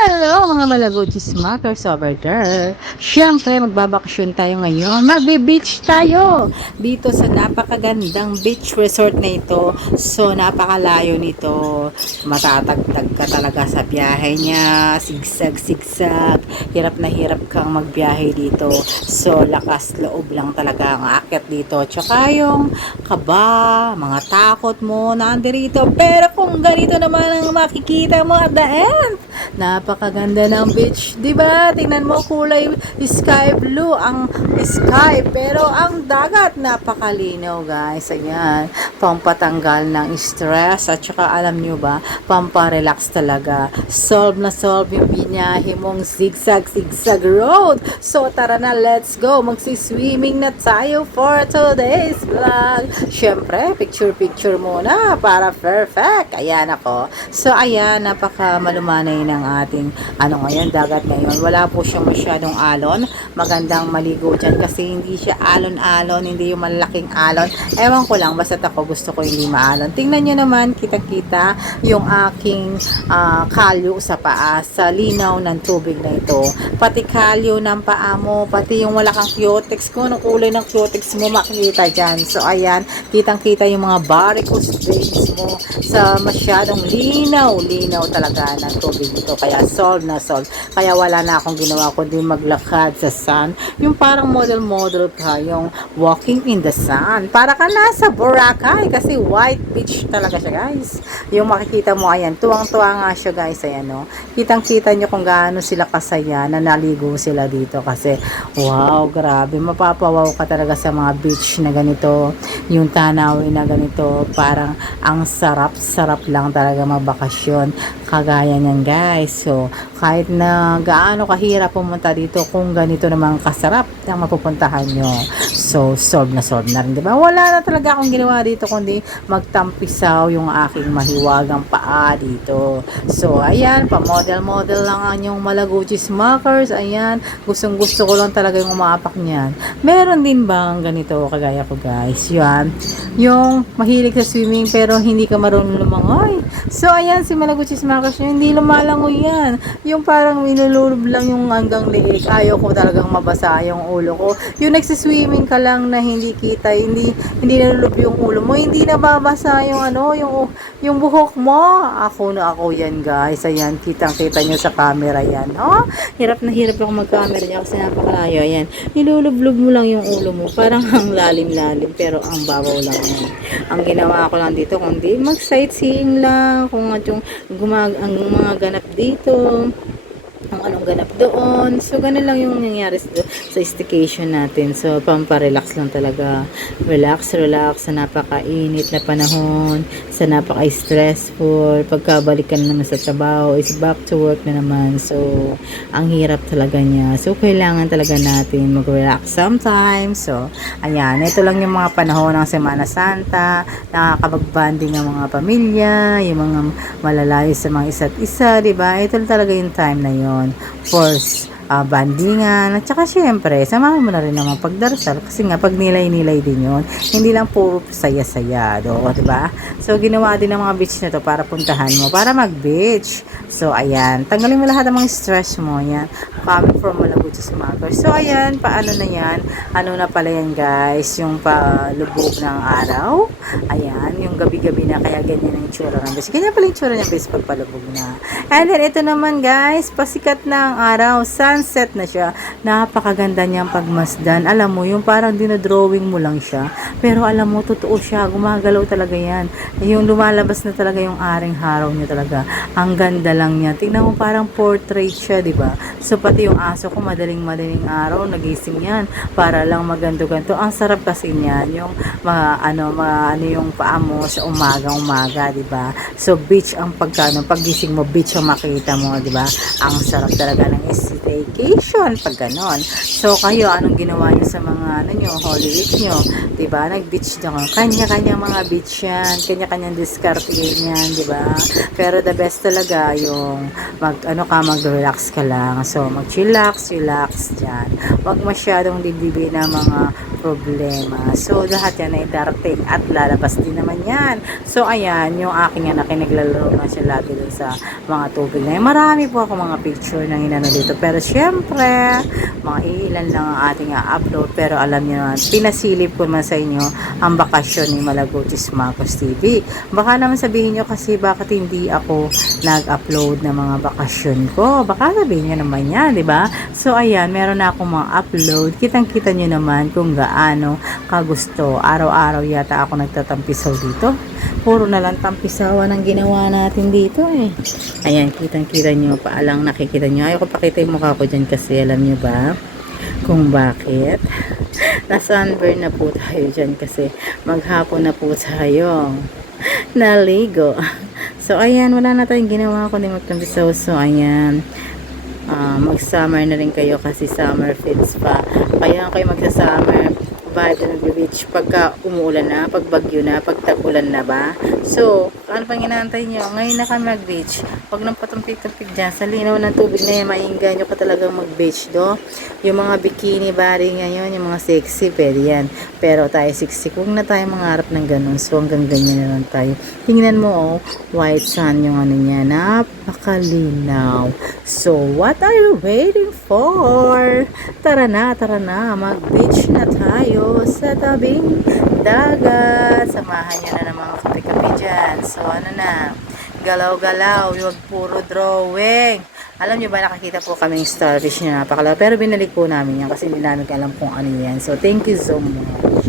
Hello mga malagotis makers over there. Siyempre magbabakasyon tayo ngayon. Magbe-beach tayo dito sa napakagandang beach resort na ito. So napakalayo nito. Matatagtag ka talaga sa biyahe niya. Sigsag-sigsag. Hirap na hirap kang magbiyahe dito. So lakas loob lang talaga ang aakyat dito. Tsaka yung kaba, mga takot mo nandirito. Pero kung ganito naman ang makikita mo at the end, napakaganda ng beach, 'di ba? Tingnan mo, kulay sky blue ang sky, pero ang dagat napakalinaw, guys. Ayan, pampatanggal ng stress at saka alam nyo ba, pamparelax talaga. Solve na solve yung binyahe mong zigzag road. So tara na, let's go. Magsi-swimming na tayo for today's vlog. Syempre, picture muna para perfect. Ayan ako. So ayan, napaka malumanay ng ating ngayon, dagat ngayon. Wala po siyang masyadong alon. Magandang maligo dyan kasi hindi siya alon-alon, hindi yung malaking alon. Ewan ko lang, basta ako gusto ko hindi maalon. Tingnan nyo naman, kitang-kita yung aking kalyo sa paa sa linaw ng tubig na ito. Pati kalyo ng paa mo, pati yung wala kang cutex ko, anong kulay ng cutex mo makikita dyan. So ayan, kitang-kita yung mga varicose veins mo sa masyadong linaw talaga ng tubig ito. Kaya solve na solve. Kaya wala na akong ginawa kundi maglakad sa sun. Yung parang model ka, yung walking in the sun. Para ka nasa Boracay kasi white beach talaga siya, guys. Yung makikita mo, ayan, tuwang-tuwa nga siya, guys. Ayan, no? Kitang-kita nyo kung gaano sila kasaya na naligo sila dito kasi wow, grabe. Mapapawaw ka talaga sa mga beach na ganito. Yung tanawin na ganito. Parang ang sarap lang talaga magbakasyon. Kagaya niyan, guys. So, kahit na gaano kahirap pumunta dito, kung ganito naman kasarap ang mapupuntahan nyo. So, solve na rin, diba? Wala na talaga akong ginawa dito kundi magtampisaw yung aking mahiwagang paa dito. So, ayan, pa-model lang ang yung malaguchis makers. Ayan, gustong-gusto ko lang talaga yung umaapak niyan. Meron din bang ganito kagaya ko, guys? Yan, yung mahilig sa swimming pero hindi ka marunong lumangoy. So, ayan, si malaguchis makers nyo, hindi lumalangoy yan. Yung parang minululub lang yung hanggang leeg. Ayaw ko talagang mabasa yung ulo ko. Yung nagsiswimming ka lang na hindi kita, hindi nalulub yung ulo mo, hindi nababasa yung yung buhok mo. Ako yan, guys. Ayan, kitang-kita nyo sa camera yan. Oh, hirap na hirap ako mag-camera niya kasi napakalayo. Ayan, nilulublob mo lang yung ulo mo. Parang ang lalim-lalim pero ang babaw lang yan. Ang ginawa ko lang dito kundi mag-sightseeing lang kung at yung ang mga ganap dito, ang anong ganap doon. So, ganun lang yung nangyari sa staycation natin. So, pamparelax lang talaga. Relax sa napakainit na panahon, sa napaka-stressful. Pagkabalik ka na naman sa trabaho, is back to work na naman. So, ang hirap talaga niya. So, kailangan talaga natin mag-relax sometimes. So, ayan. Ito lang yung mga panahon ng Semana Santa. Nakakapag-banding ng mga pamilya, yung mga malalayo sa mga isa't isa, diba? Ito talaga yung time na yon for bandingan at saka syempre samahan mo na rin naman pagdarasal kasi nga pag nilay din yun, hindi lang puro saya-saya diba? So ginawa din ng mga beach na to para puntahan mo, para mag-beach. So ayan, tanggalin mo lahat ng mga stress mo yan, coming from Malaguchis Makers. So ayan, paano na yan, ano na pala yan, guys, yung palubog ng araw. Ayan, yung gabi-gabi na, kaya ganyan ang tsura ng beach. Ganyan pala yung tsura ng beach pag palubog na. And then ito naman, guys, pasikat na ang araw, sunset na siya. Napakaganda niyang pagmasdan. Alam mo, yung parang dinodrawing mo lang siya. Pero alam mo, totoo siya. Gumagalaw talaga yan. Yung lumalabas na talaga yung aring haraw niya talaga. Ang ganda lang niya. Tingnan mo, parang portrait siya, diba? So, pati yung aso ko, madaling araw, nagising yan. Para lang maganto-ganto. Ang sarap kasi niyan. Yung yung paa mo sa umaga, diba? So, beach ang paggising mo, beach ang makita mo, diba? Ang sarap talaga ng staycation pag ganon. So, kayo, anong ginawa nyo sa mga Holy Week nyo? Diba? Nag-beach nyo. Kanya-kanyang mga beach yan. Kanya-kanyang diskarte yan, diba? Pero the best talaga yung mag-relax ka lang. So, mag-chillax, relax dyan. Huwag masyadong didibi na mga problema. So, lahat yan ay darating at lalabas din naman yan. So, ayan, yung aking anak ay naglalaro na siya lagi dun sa mga tubig na yan. Marami po ako mga picture na inano dito. Pero, syempre, mga ilan lang ang ating upload. Pero, alam niyo naman, pinasilip ko naman sa inyo ang bakasyon ni Malagotis Marcos TV. Baka naman sabihin nyo kasi bakit hindi ako nag-upload ng mga bakasyon ko. Baka sabihin nyo naman yan, di ba? So, ayan, meron na akong mga upload. Kitang-kita nyo naman kung gaano kagusto. Araw-araw yata ako nagtatampisaw dito. Puro na lang tampisawan ang ginawa natin dito eh. Ayan, kitang-kita nyo. Paalang nakikita nyo. Ayoko pakita yung mukha ko dyan kasi alam nyo ba kung bakit? Na-sunburn na po tayo dyan kasi maghapon na po tayo naligo. So, ayan, wala na tayong ginawa kundi magtampisaw. So, ayan. Mag-summer na rin kayo kasi summer feels pa. Kaya kayo magsa-summer vibe ng beach pagka umuulan na, pag bagyo na, pag tag-ulan na ba. So, ano pang inaantay nyo? Ngayon na kami mag-beach. Huwag nang patumpik-tumpik dyan. Sa linaw ng tubig na yan, mainggan nyo ka talagang mag-beach do. Yung mga bikini body ngayon, yung mga sexy, pwede yan. Pero tayo 60, huwag na tayo mangarap ng ganun. So, hanggang ganyan na lang tayo. Tingnan mo, oh, white sun yung ano niya. Napakalinaw. So, what are you waiting for? Tara na, mag-beach na tayo sa tabing dagat. Samahan nyo na ng mga kape-kape dyan. So, ano na, galaw-galaw, huwag puro drawing. Alam nyo ba, nakakita po kaming starfish na napakalaw. Pero binalik po namin yan kasi hindi namin alam kung ano yan. So, thank you so much.